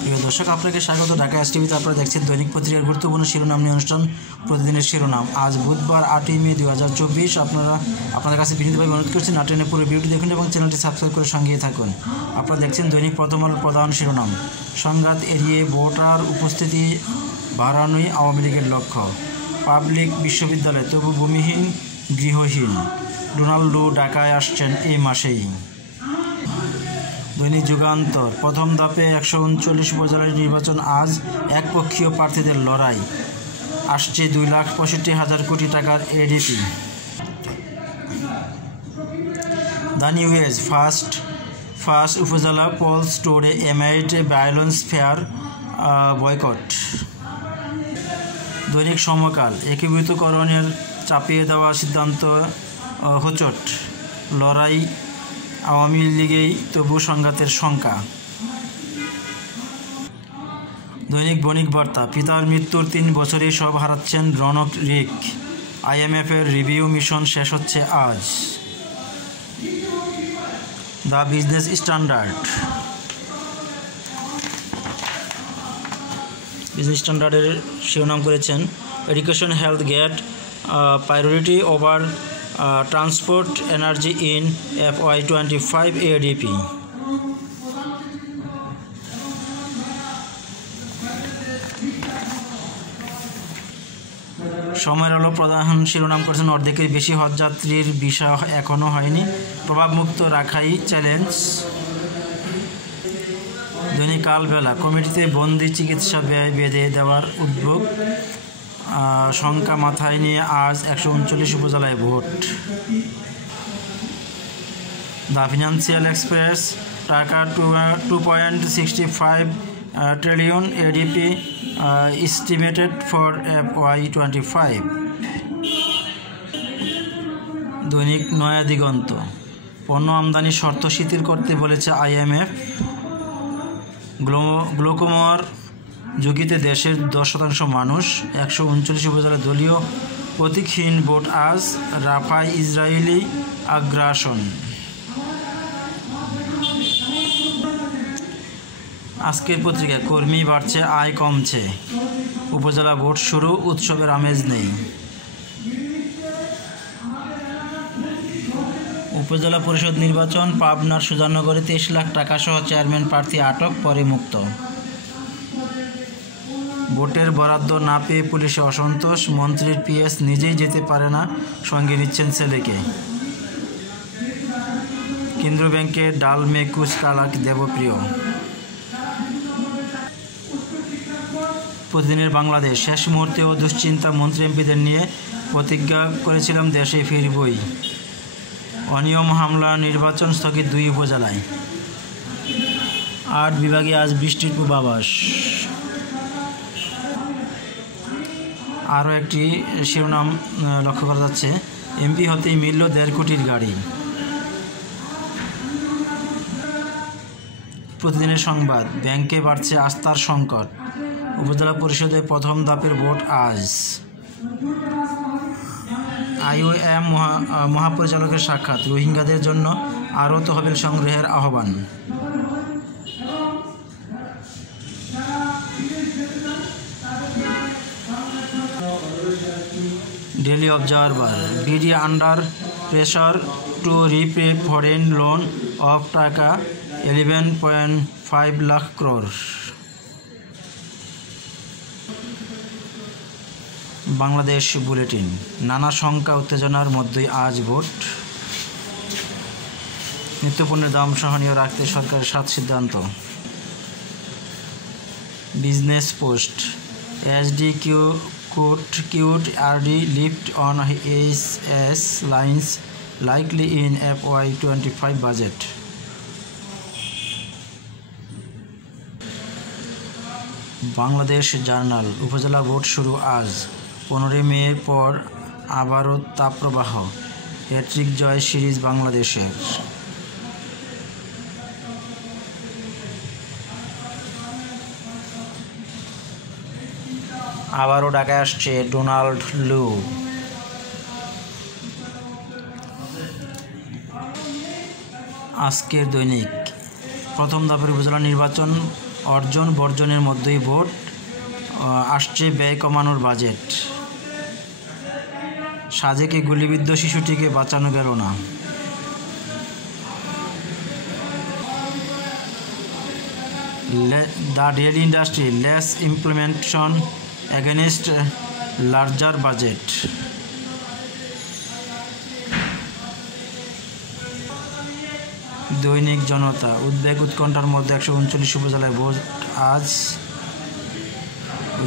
প্রিয় দর্শক, আপনাকে স্বাগত ঢাকা এস টিভিতে। আপনারা দেখছেন দৈনিক পত্রিকার গুরুত্বপূর্ণ শিরোনাম নিয়ে অনুষ্ঠান প্রতিদিনের শিরোনাম। আজ বুধবার 8ই মে 2024। আপনাদের কাছে বিনীতভাবে অনুরোধ করছি নাটনের পুরো ভিডিওটি দেখুন এবং চ্যানেলটি সাবস্ক্রাইব করে সঙ্গে থাকুন। আপনারা দেখছেন দৈনিক প্রথম আলোর প্রধান শিরোনাম। সংঘাত এড়িয়ে ভোটার উপস্থিতি বাড়ানোই আওয়ামী লীগের লক্ষ্য। পাবলিক বিশ্ববিদ্যালয় তবু ভূমিহীন গৃহহীন। ডোনাল্ড লু ঢাকায় আসছেন এই মাসেই। দৈনিক যুগান্তর। প্রথম ধাপে 139 উপজেলার নির্বাচন আজ। একপক্ষীয় প্রার্থীদের লড়াই। আসছে 2,65,000 কোটি টাকার ADP. The new age. First upazila poll স্টোরে amid violence fear boycott. Dainik Samakal. একীভূতকরণের চাপিয়ে দেওয়া সিদ্ধান্ত হোঁচট। লড়াই আওয়ামী লীগেই তবু সংঘাতের শঙ্কা। দৈনিক বণিক বার্তা। পিতার মৃত্যুর 3 বছরেই সব হারাচ্ছেন রনক রিক। IMF-এর রিভিউ মিশন শেষ হচ্ছে আজ। দ্য বিজনেস স্ট্যান্ডার্ডের শিরোনাম করেছেন education health get priority over transport energy in FY25 ADP। সময়ের আলো প্রধান শিরোনাম করেছেন অর্ধেকের বেশি হজযাত্রীর ভিসা এখনও হয়নি, প্রভাবমুক্ত রাখাই চ্যালেঞ্জ। দৈনিক কালবেলা। কমিটিতে বন্দি চিকিৎসা ব্যয় বেঁধে দেওয়ার উদ্যোগ। সংখ্যা মাথায় নিয়ে আজ 139 উপজেলায় ভোট। The financial express. টাকা 2.65 trillion ADP estimated for FY25। দৈনিক নয়া দিগন্ত। পণ্য আমদানি শর্ত শিথিল করতে বলেছে IMF। গ্লোকোমার ঝুঁকিতে দেশের 10% মানুষ। 139 উপজেলা দলীয় প্রতীকহীন ভোট আজ। রাফায় ইসরায়েলি আগ্রাসন। আজকের পত্রিকায় কর্মী বাড়ছে, আয় কমছে। উপজেলা ভোট শুরু, উৎসবের আমেজ নেই। উপজেলা পরিষদ নির্বাচন। পাবনার সুজানগরে 23 লাখ টাকা সহ চেয়ারম্যান প্রার্থী আটক, পরে মুক্ত। ভোটের বরাদ্দ না পেয়ে পুলিশে অসন্তোষ। মন্ত্রীর PS নিজেই যেতে পারে না, সঙ্গে নিচ্ছেন ছেলেকে। কেন্দ্রীয় ব্যাংকে ডাল মে কুচ কালা দেবপ্রিয়। প্রতিদিনের বাংলাদেশ। শেষ মুহূর্তে ও দুশ্চিন্তা মন্ত্রী এমপিদের নিয়ে প্রতিজ্ঞা করেছিলাম দেশে ফিরবই। অনিয়ম হামলা, নির্বাচন স্থগিত 2 উপজেলায়। 8 বিভাগে আজ বৃষ্টির পূর্বাভাস। আরও একটি শিরোনাম লক্ষ্য করা যাচ্ছে, MP হতেই মিলল 1.5 কোটির গাড়ি। প্রতিদিনের সংবাদ। ব্যাংকে বাড়ছে আস্থার সংকট। উপজেলা পরিষদে প্রথম ধাপের ভোট আজ। IOM মহাপরিচালকের সাক্ষাৎ। রোহিঙ্গাদের জন্য আরও তহবিল সংগ্রহের আহ্বান। Daily observer. BD under pressure to repay foreign loan of taka 11.5 lakh crore। Bangladesh bulletin. নানা শঙ্কা উত্তেজনার মধ্যেই আজ ভোট। নিত্যপণ্যের দাম সহনীয় রাখতে সরকারের 7 সিদ্ধান্ত। Business post. SDQ could RD lift on HS lines likely in FY25 budget. Bangladesh journal. উপজেলা ভোট শুরু আজ। 15 মের পর আবারও তাপপ্রবাহ। হ্যাট্রিক জয় সিরিজ বাংলাদেশের। আবারও ঢাকায় আসছে ডোনাল্ড লু। আজকের দৈনিক। প্রথম ধাপের উপজেলা নির্বাচন অর্জন বর্জনের মধ্যেই ভোট, আসছে ব্যয় কমানোর বাজেট। সাজেকে গুলিবিদ্ধ শিশুটিকে বাঁচানো গেল না। The daily industry, less implementation against larger budget. দৈনিক জনতা, উদ্বেগ উৎকণ্ঠার মধ্যে 139 উপজেলায় ভোট আজ।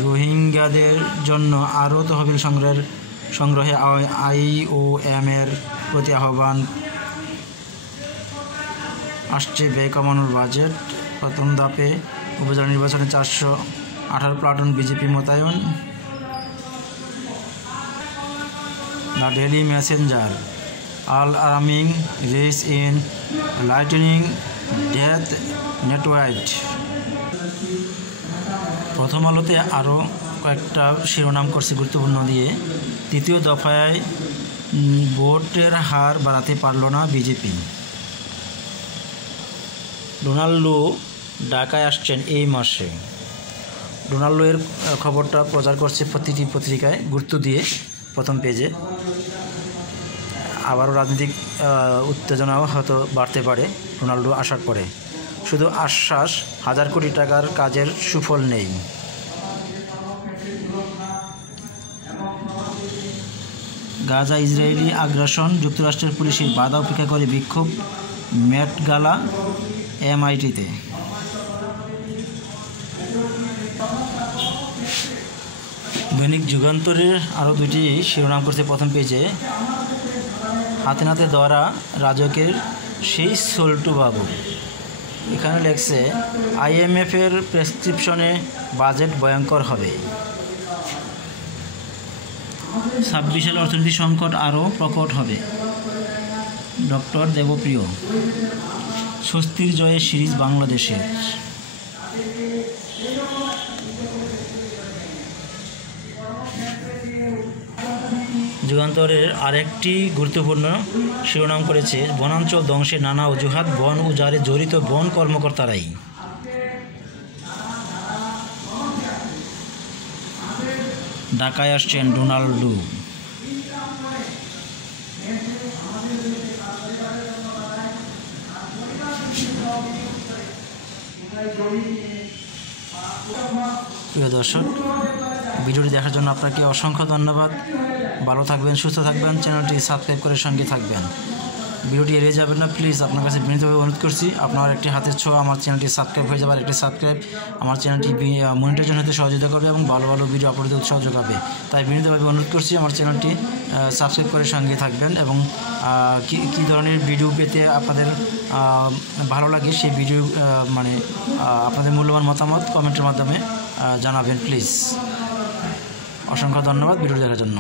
রোহিঙ্গাদের জন্য আরও তহবিল সংগ্রহে IOM-এর প্রতি আহ্বান, আসছে ব্যয় কমানোর বাজেট। প্রথম ধাপে উপজেলা নির্বাচনে 418 প্লাটুন বিজেপি মোতায়েন। The daily Messenger, alarming rise in lightning death network। প্রথম আলোতে আরও কয়েকটা শিরোনাম করছে গুরুত্বপূর্ণ দিয়ে। তৃতীয় দফায় ভোটের হার বাড়াতে পারল না বিজেপি। ডোনাল্ডো ঢাকায় আসছেন এই মাসে। ডোনাল্ডো এর খবরটা প্রচার করছে প্রতিটি পত্রিকায় গুরুত্ব দিয়ে প্রথম পেজে। আবারও রাজনৈতিক উত্তেজনাও হয়তো বাড়তে পারে রোনাল্ডো আসার পরে। শুধু আশ্বাস, 1000 কোটি টাকার কাজের সুফল নেই। গাজা ইসরায়েলি আগ্রাসন, যুক্তরাষ্ট্রের পুলিশের বাধা উপেক্ষা করে বিক্ষোভ মেট গালা MIT-তে। দৈনিক যুগান্তরের আরও দুটি শিরোনাম করছে প্রথম পেজে। হাতে নাতে ধরা রাজকের সেই সল্টু বাবু। এখানে লেখছে IMF-এর প্রেসক্রিপশনে বাজেট ভয়ঙ্কর হবে। 26 সালে অর্থনৈতিক সংকট আরও প্রকট হবে। ডক্টর দেবপ্রিয়, স্বস্তির জয়ে সিরিজ বাংলাদেশের। যুগান্তরের আরেকটি গুরুত্বপূর্ণ শিরোনাম করেছে বনাঞ্চল ধ্বংসে নানা অজুহাত, বন উজাড়ে জড়িত বন কর্মকর্তারাই। ঢাকায় আসছেন ডোনাল্ডো। প্রিয় দর্শক, ভিডিওটি দেখার জন্য আপনাকে অসংখ্য ধন্যবাদ। ভালো থাকবেন, সুস্থ থাকবেন, চ্যানেলটি সাবস্ক্রাইব করে সঙ্গে থাকবেন। ভিডিওটি এড়িয়ে যাবেন না প্লিজ, আপনার কাছে বিনীতভাবে অনুরোধ করছি। আপনার একটি হাতের ছোঁয়া আমার চ্যানেলটি সাবস্ক্রাইব হয়ে যাবে। একটি সাবস্ক্রাইব আমার চ্যানেলটি মনিটাইজেশন হতে সহযোগিতা করবে এবং ভালো ভালো ভিডিও আপলোড করতে উৎসাহ যোগাবে। তাই বিনীতভাবে অনুরোধ করছি আমার চ্যানেলটি সাবস্ক্রাইব করে সঙ্গে থাকবেন এবং কী ধরনের ভিডিও পেতে আপনাদের ভালো লাগে সেই ভিডিও আপনাদের মূল্যবান মতামত কমেন্টের মাধ্যমে জানাবেন প্লিজ। অসংখ্য ধন্যবাদ ভিডিও দেখার জন্য।